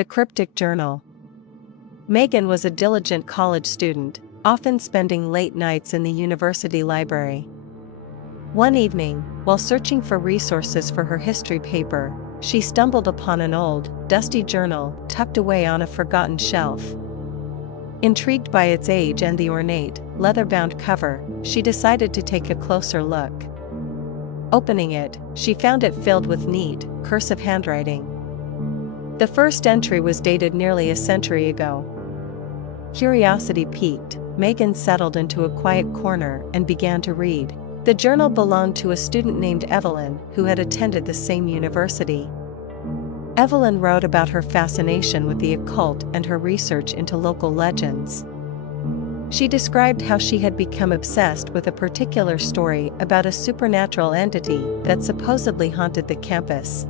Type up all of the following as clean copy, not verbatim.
The Cryptic Journal. Megan was a diligent college student, often spending late nights in the university library. One evening, while searching for resources for her history paper, she stumbled upon an old, dusty journal tucked away on a forgotten shelf. Intrigued by its age and the ornate, leather-bound cover, she decided to take a closer look. Opening it, she found it filled with neat, cursive handwriting. The first entry was dated nearly a century ago. Curiosity piqued, Megan settled into a quiet corner and began to read. The journal belonged to a student named Evelyn who had attended the same university. Evelyn wrote about her fascination with the occult and her research into local legends. She described how she had become obsessed with a particular story about a supernatural entity that supposedly haunted the campus.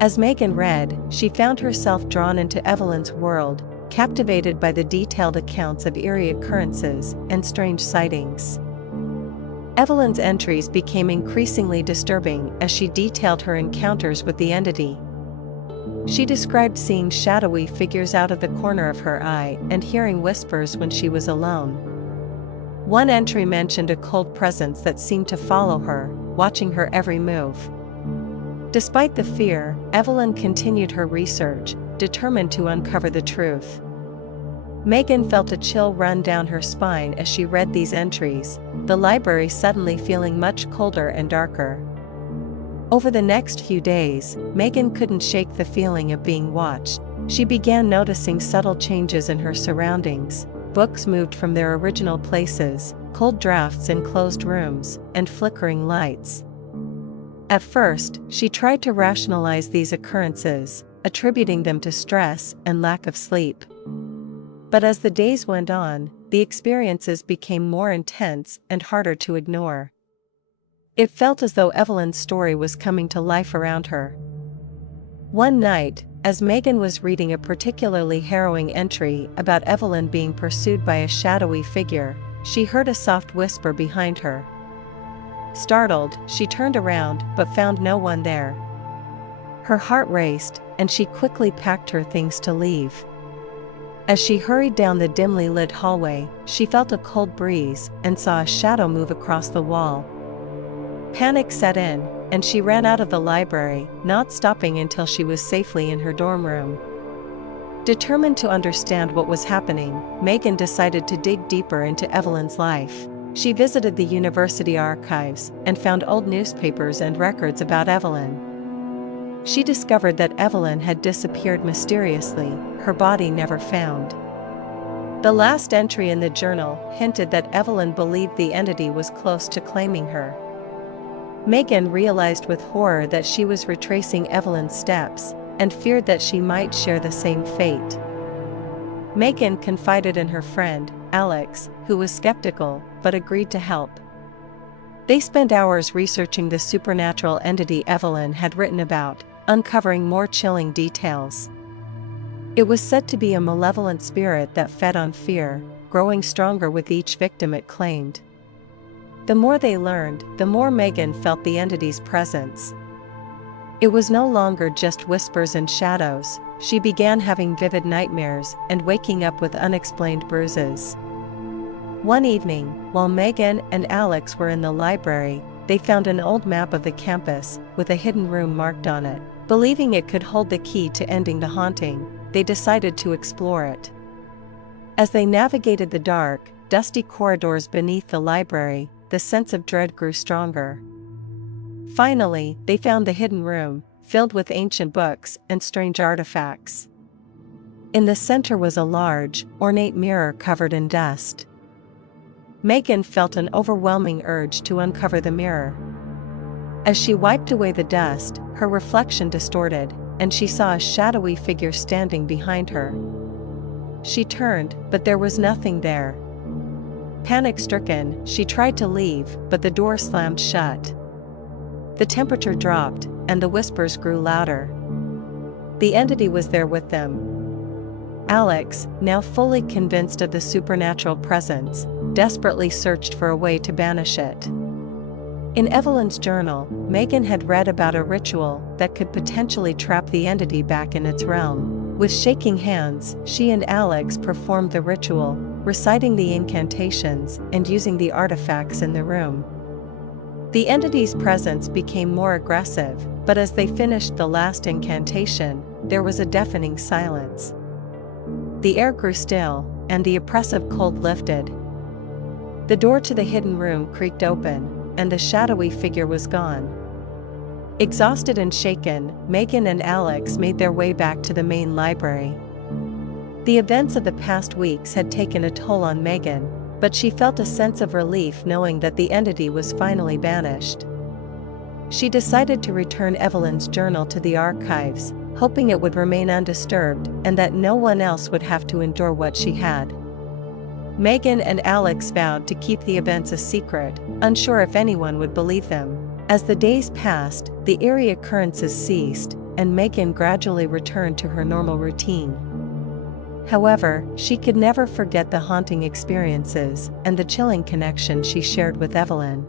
As Megan read, she found herself drawn into Evelyn's world, captivated by the detailed accounts of eerie occurrences and strange sightings. Evelyn's entries became increasingly disturbing as she detailed her encounters with the entity. She described seeing shadowy figures out of the corner of her eye and hearing whispers when she was alone. One entry mentioned a cold presence that seemed to follow her, watching her every move. Despite the fear, Evelyn continued her research, determined to uncover the truth. Megan felt a chill run down her spine as she read these entries, the library suddenly feeling much colder and darker. Over the next few days, Megan couldn't shake the feeling of being watched. She began noticing subtle changes in her surroundings. Books moved from their original places, cold drafts in closed rooms, and flickering lights. At first, she tried to rationalize these occurrences, attributing them to stress and lack of sleep. But as the days went on, the experiences became more intense and harder to ignore. It felt as though Evelyn's story was coming to life around her. One night, as Megan was reading a particularly harrowing entry about Evelyn being pursued by a shadowy figure, she heard a soft whisper behind her. Startled, she turned around but found no one there. Her heart raced, and she quickly packed her things to leave. As she hurried down the dimly lit hallway, she felt a cold breeze and saw a shadow move across the wall. Panic set in, and she ran out of the library, not stopping until she was safely in her dorm room. Determined to understand what was happening, Megan decided to dig deeper into Evelyn's life. She visited the university archives and found old newspapers and records about Evelyn. She discovered that Evelyn had disappeared mysteriously, her body never found. The last entry in the journal hinted that Evelyn believed the entity was close to claiming her. Megan realized with horror that she was retracing Evelyn's steps, and feared that she might share the same fate. Megan confided in her friend, Alex, who was skeptical, but agreed to help. They spent hours researching the supernatural entity Evelyn had written about, uncovering more chilling details. It was said to be a malevolent spirit that fed on fear, growing stronger with each victim it claimed. The more they learned, the more Megan felt the entity's presence. It was no longer just whispers and shadows. She began having vivid nightmares and waking up with unexplained bruises. One evening, while Megan and Alex were in the library, they found an old map of the campus, with a hidden room marked on it. Believing it could hold the key to ending the haunting, they decided to explore it. As they navigated the dark, dusty corridors beneath the library, the sense of dread grew stronger. Finally, they found the hidden room, filled with ancient books and strange artifacts. In the center was a large, ornate mirror covered in dust. Megan felt an overwhelming urge to uncover the mirror. As she wiped away the dust, her reflection distorted, and she saw a shadowy figure standing behind her. She turned, but there was nothing there. Panic-stricken, she tried to leave, but the door slammed shut. The temperature dropped, and the whispers grew louder. The entity was there with them. Alex, now fully convinced of the supernatural presence, desperately searched for a way to banish it. In Evelyn's journal, Megan had read about a ritual that could potentially trap the entity back in its realm. With shaking hands, she and Alex performed the ritual, reciting the incantations and using the artifacts in the room. The entity's presence became more aggressive, but as they finished the last incantation, there was a deafening silence. The air grew still, and the oppressive cold lifted. The door to the hidden room creaked open, and the shadowy figure was gone. Exhausted and shaken, Megan and Alex made their way back to the main library. The events of the past weeks had taken a toll on Megan, but she felt a sense of relief knowing that the entity was finally banished. She decided to return Evelyn's journal to the archives, hoping it would remain undisturbed and that no one else would have to endure what she had. Megan and Alex vowed to keep the events a secret, unsure if anyone would believe them. As the days passed, the eerie occurrences ceased, and Megan gradually returned to her normal routine. However, she could never forget the haunting experiences and the chilling connection she shared with Evelyn.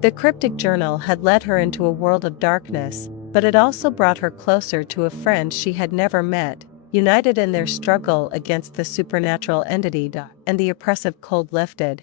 The Cryptic Journal had led her into a world of darkness, but it also brought her closer to a friend she had never met, united in their struggle against the supernatural entity, and the oppressive cold lifted.